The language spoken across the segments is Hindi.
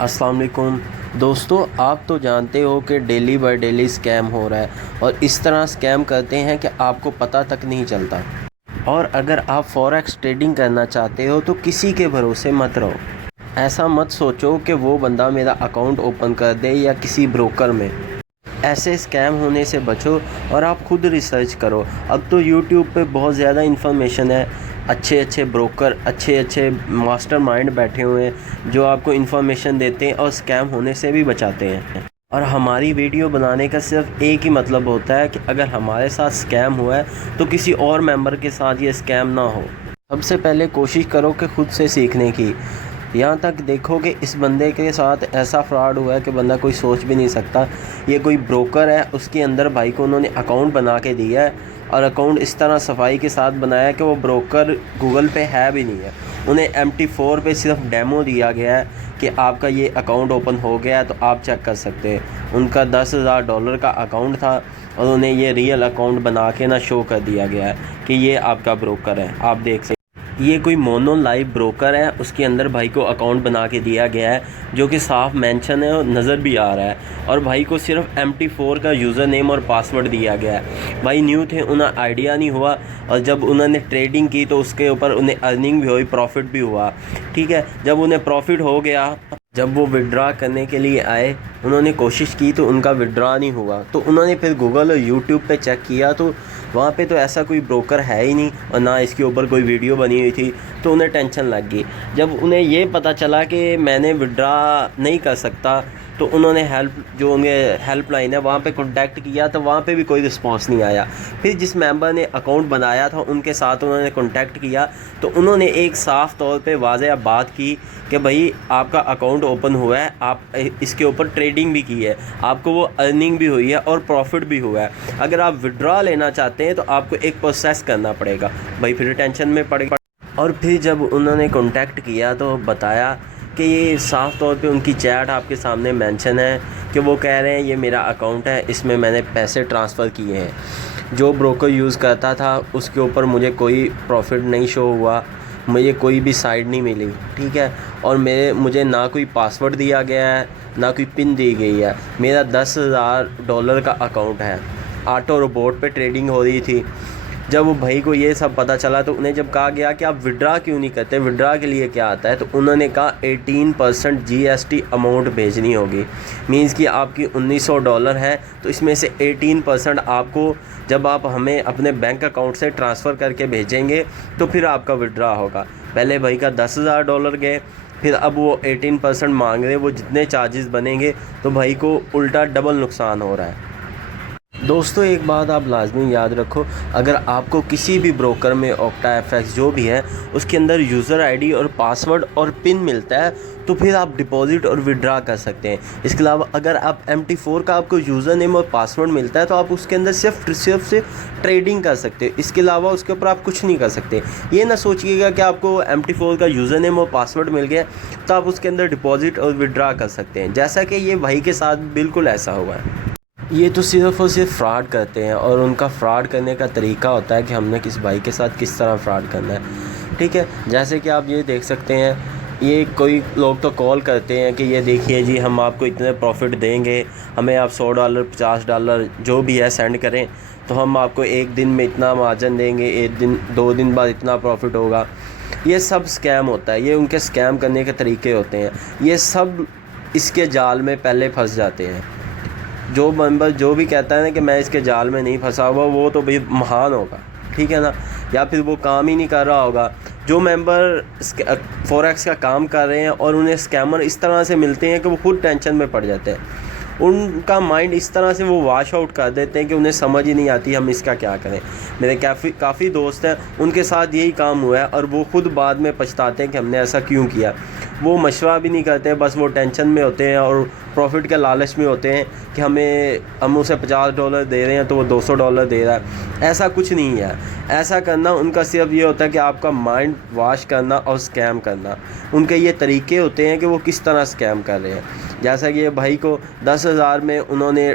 अस्सलाम वालेकुम दोस्तों, आप तो जानते हो कि डेली बाय डेली स्कैम हो रहा है और इस तरह स्कैम करते हैं कि आपको पता तक नहीं चलता। और अगर आप फॉरेक्स ट्रेडिंग करना चाहते हो तो किसी के भरोसे मत रहो। ऐसा मत सोचो कि वो बंदा मेरा अकाउंट ओपन कर दे या किसी ब्रोकर में। ऐसे स्कैम होने से बचो और आप खुद रिसर्च करो। अब तो यूट्यूब पे बहुत ज़्यादा इन्फॉर्मेशन है, अच्छे अच्छे ब्रोकर, अच्छे अच्छे मास्टरमाइंड बैठे हुए हैं जो आपको इन्फॉर्मेशन देते हैं और स्कैम होने से भी बचाते हैं। और हमारी वीडियो बनाने का सिर्फ एक ही मतलब होता है कि अगर हमारे साथ स्कैम हुआ है तो किसी और मेंबर के साथ ये स्कैम ना हो। सबसे पहले कोशिश करो कि खुद से सीखने की। यहाँ तक देखो कि इस बंदे के साथ ऐसा फ्रॉड हुआ है कि बंदा कोई सोच भी नहीं सकता। ये कोई ब्रोकर है, उसके अंदर भाई को उन्होंने अकाउंट बना के दिया है और अकाउंट इस तरह सफाई के साथ बनाया कि वो ब्रोकर गूगल पे है भी नहीं है। उन्हें MT4 पे सिर्फ डेमो दिया गया है कि आपका ये अकाउंट ओपन हो गया है तो आप चेक कर सकते हैं। उनका $10,000 का अकाउंट था और उन्हें ये रियल अकाउंट बना के ना शो कर दिया गया है कि ये आपका ब्रोकर है। आप देख सकते, ये कोई मोनो लाइव ब्रोकर है, उसके अंदर भाई को अकाउंट बना के दिया गया है जो कि साफ मेंशन है और नज़र भी आ रहा है। और भाई को सिर्फ MT4 का यूज़र नेम और पासवर्ड दिया गया है। भाई न्यू थे, उन्हें आइडिया नहीं हुआ और जब उन्होंने ट्रेडिंग की तो उसके ऊपर उन्हें अर्निंग भी हुई, प्रॉफिट भी हुआ। ठीक है, जब उन्हें प्रॉफिट हो गया, जब वो विड्रा करने के लिए आए, उन्होंने कोशिश की तो उनका विड्रा नहीं हुआ। तो उन्होंने फिर गूगल और यूट्यूब पे चेक किया तो वहाँ पे तो ऐसा कोई ब्रोकर है ही नहीं और ना इसके ऊपर कोई वीडियो बनी हुई थी। तो उन्हें टेंशन लग गई। जब उन्हें ये पता चला कि मैंने विड्रा नहीं कर सकता तो उन्होंने जो उनके हेल्पलाइन है वहाँ पे कांटेक्ट किया तो वहाँ पे भी कोई रिस्पांस नहीं आया। फिर जिस मेंबर ने अकाउंट बनाया था उनके साथ उन्होंने कांटेक्ट किया तो उन्होंने एक साफ़ तौर पे वाज़ेह बात की कि भाई आपका अकाउंट ओपन हुआ है, आप इसके ऊपर ट्रेडिंग भी की है, आपको वो अर्निंग भी हुई है और प्रॉफिट भी हुआ है। अगर आप विड्रॉ लेना चाहते हैं तो आपको एक प्रोसेस करना पड़ेगा। भाई फिर टेंशन में पड़ गए। और फिर जब उन्होंने कांटेक्ट किया तो बताया कि ये साफ़ तौर पे उनकी चैट आपके सामने मेंशन है कि वो कह रहे हैं ये मेरा अकाउंट है, इसमें मैंने पैसे ट्रांसफ़र किए हैं। जो ब्रोकर यूज़ करता था उसके ऊपर मुझे कोई प्रॉफिट नहीं शो हुआ, मुझे कोई भी साइड नहीं मिली। ठीक है, और मुझे ना कोई पासवर्ड दिया गया है ना कोई पिन दी गई है। मेरा $10,000 का अकाउंट है, ऑटो रोबोट पे ट्रेडिंग हो रही थी। जब वो भाई को ये सब पता चला तो उन्हें जब कहा गया कि आप विड्रा क्यों नहीं करते, विड्रा के लिए क्या आता है, तो उन्होंने कहा 18% GST अमाउंट भेजनी होगी। मींस कि आपकी $1900 है तो इसमें से 18% आपको जब आप हमें अपने बैंक अकाउंट से ट्रांसफ़र करके भेजेंगे तो फिर आपका विड्रा होगा। पहले भाई का $10,000 गए, फिर अब वो 18% मांग रहे। वो जितने चार्जेस बनेंगे तो भाई को उल्टा डबल नुकसान हो रहा है। दोस्तों एक बात आप लाजमी याद रखो, अगर आपको किसी भी ब्रोकर में OctaFX जो भी है उसके अंदर यूज़र आईडी और पासवर्ड और पिन मिलता है तो फिर आप डिपॉज़िट और विड्रा कर सकते हैं। इसके अलावा अगर आप MT4 का आपको यूज़र नेम और पासवर्ड मिलता है तो आप उसके अंदर सिर्फ से ट्रेडिंग कर सकते हैं। इसके अलावा उसके ऊपर आप कुछ नहीं कर सकते। ये ना सोचिएगा कि आपको MT4 का यूज़र नेम और पासवर्ड मिल गया तो आप उसके अंदर डिपॉज़िट और विड्रा कर सकते हैं, जैसा कि ये भाई के साथ बिल्कुल ऐसा हुआ है। ये तो सिर्फ़ और सिर्फ फ्रॉड करते हैं और उनका फ्रॉड करने का तरीका होता है कि हमने किस भाई के साथ किस तरह फ्रॉड करना है। ठीक है, जैसे कि आप ये देख सकते हैं, ये कोई लोग तो कॉल करते हैं कि ये देखिए जी हम आपको इतने प्रॉफिट देंगे, हमें आप $100 $50 जो भी है सेंड करें तो हम आपको एक दिन में इतना मार्जिन देंगे, एक दिन 2 दिन बाद इतना प्रॉफिट होगा। ये सब स्कैम होता है, ये उनके स्कैम करने के तरीके होते हैं। ये सब इसके जाल में पहले फंस जाते हैं। जो मेंबर जो भी कहता है ना कि मैं इसके जाल में नहीं फंसा हुआ वो तो भाई महान होगा, ठीक है ना, या फिर वो काम ही नहीं कर रहा होगा। जो मेंबर फॉरेक्स का काम कर रहे हैं और उन्हें स्कैमर इस तरह से मिलते हैं कि वो खुद टेंशन में पड़ जाते हैं, उनका माइंड इस तरह से वो वॉश आउट कर देते हैं कि उन्हें समझ ही नहीं आती हम इसका क्या करें। मेरे काफ़ी दोस्त हैं उनके साथ यही काम हुआ है और वो खुद बाद में पछताते हैं कि हमने ऐसा क्यों किया। वो मशवरा भी नहीं करते, बस वो टेंशन में होते हैं और प्रॉफिट के लालच में होते हैं कि हम उसे $50 दे रहे हैं तो वो $200 दे रहा है। ऐसा कुछ नहीं है। ऐसा करना उनका सिर्फ ये होता है कि आपका माइंड वॉश करना और स्कैम करना। उनके ये तरीके होते हैं कि वो किस तरह स्कैम कर रहे हैं। जैसा कि ये भाई को 10,000 में उन्होंने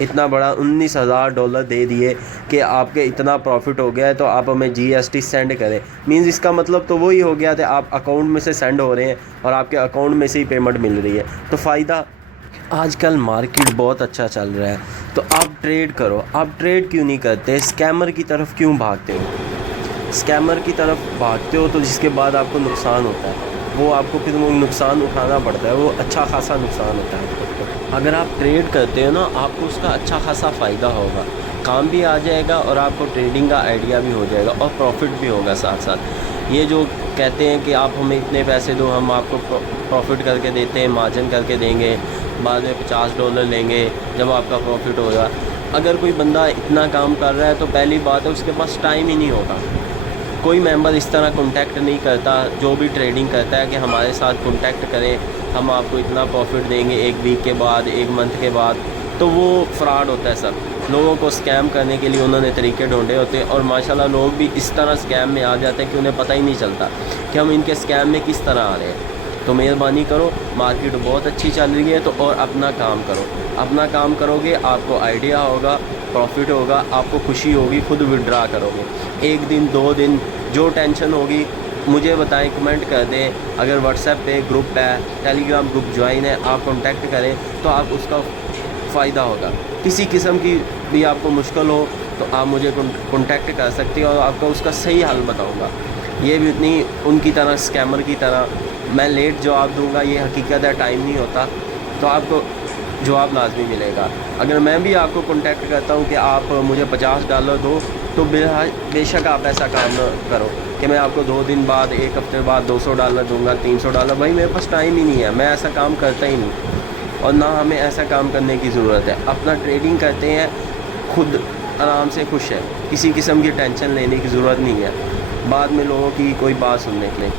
इतना बड़ा $19,000 दे दिए कि आपके इतना प्रॉफिट हो गया है तो आप हमें GST सेंड करें। मींस इसका मतलब तो वही हो गया था, आप अकाउंट में से सेंड हो रहे हैं और आपके अकाउंट में से ही पेमेंट मिल रही है। तो फ़ायदा, आजकल मार्केट बहुत अच्छा चल रहा है, तो आप ट्रेड करो। आप ट्रेड क्यों नहीं करते? स्कैमर की तरफ क्यों भागते हो? स्कैमर की तरफ भागते हो तो जिसके बाद आपको नुकसान होता है, वो आपको फिर वो नुकसान उठाना पड़ता है, वो अच्छा खासा नुकसान होता है। अगर आप ट्रेड करते हो ना, आपको उसका अच्छा खासा फ़ायदा होगा, काम भी आ जाएगा और आपको ट्रेडिंग का आइडिया भी हो जाएगा और प्रॉफिट भी होगा साथ साथ। ये जो कहते हैं कि आप हमें इतने पैसे दो, हम आपको प्रॉफिट करके देते हैं, मार्जिन करके देंगे, बाद में $50 लेंगे जब आपका प्रॉफिट होगा। अगर कोई बंदा इतना काम कर रहा है तो पहली बात है उसके पास टाइम ही नहीं होगा। कोई मेंबर इस तरह कांटेक्ट नहीं करता जो भी ट्रेडिंग करता है कि हमारे साथ कांटेक्ट करें, हम आपको इतना प्रॉफिट देंगे 1 वीक के बाद, 1 मंथ के बाद। तो वो फ्रॉड होता है सब। लोगों को स्कैम करने के लिए उन्होंने तरीके ढूंढे होते हैं और माशाल्लाह लोग भी इस तरह स्कैम में आ जाते हैं कि उन्हें पता ही नहीं चलता कि हम इनके स्कैम में किस तरह आ रहे हैं। तो मेहरबानी करो, मार्केट बहुत अच्छी चल रही है तो और अपना काम करो। अपना काम करोगे आपको आइडिया होगा, प्रॉफिट होगा, आपको खुशी होगी, खुद विड्रा करोगे। 1 दिन 2 दिन जो टेंशन होगी मुझे बताएं, कमेंट कर दें। अगर व्हाट्सएप पे ग्रुप है, टेलीग्राम ग्रुप ज्वाइन है, आप कांटेक्ट करें तो आप उसका फ़ायदा होगा। किसी किस्म की भी आपको मुश्किल हो तो आप मुझे कांटेक्ट कर सकते हो और आपको उसका सही हल बताऊंगा। ये भी उतनी उनकी तरह स्कैमर की तरह मैं लेट जवाब दूंगा, ये हकीकत है, टाइम नहीं होता, तो आपको जवाब लाजमी मिलेगा। अगर मैं भी आपको कांटेक्ट करता हूँ कि आप मुझे $50 दो, तो बेशक आप ऐसा काम करो कि मैं आपको 2 दिन बाद, 1 हफ्ते बाद $200 दूंगा, $300। भाई मेरे पास टाइम ही नहीं है, मैं ऐसा काम करता ही नहीं और ना हमें ऐसा काम करने की ज़रूरत है। अपना ट्रेडिंग करते हैं, खुद आराम से खुश है, किसी किस्म की टेंशन लेने की ज़रूरत नहीं है बाद में लोगों की कोई बात सुनने के लिए।